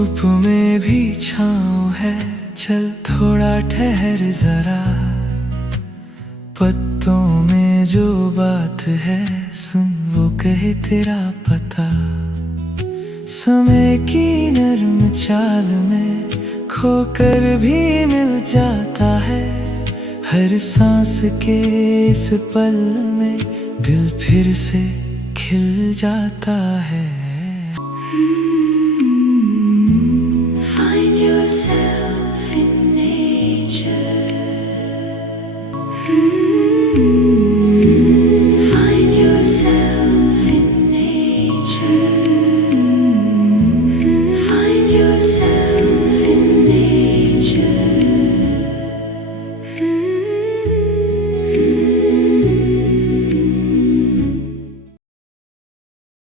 धूप में भी छाँव है, चल थोड़ा ठहर जरा। पत्तों में जो बात है सुन, वो कहे तेरा पता। समय की नरम चाल में खोकर भी मिल जाता है। हर सांस के इस पल में दिल फिर से खिल जाता है।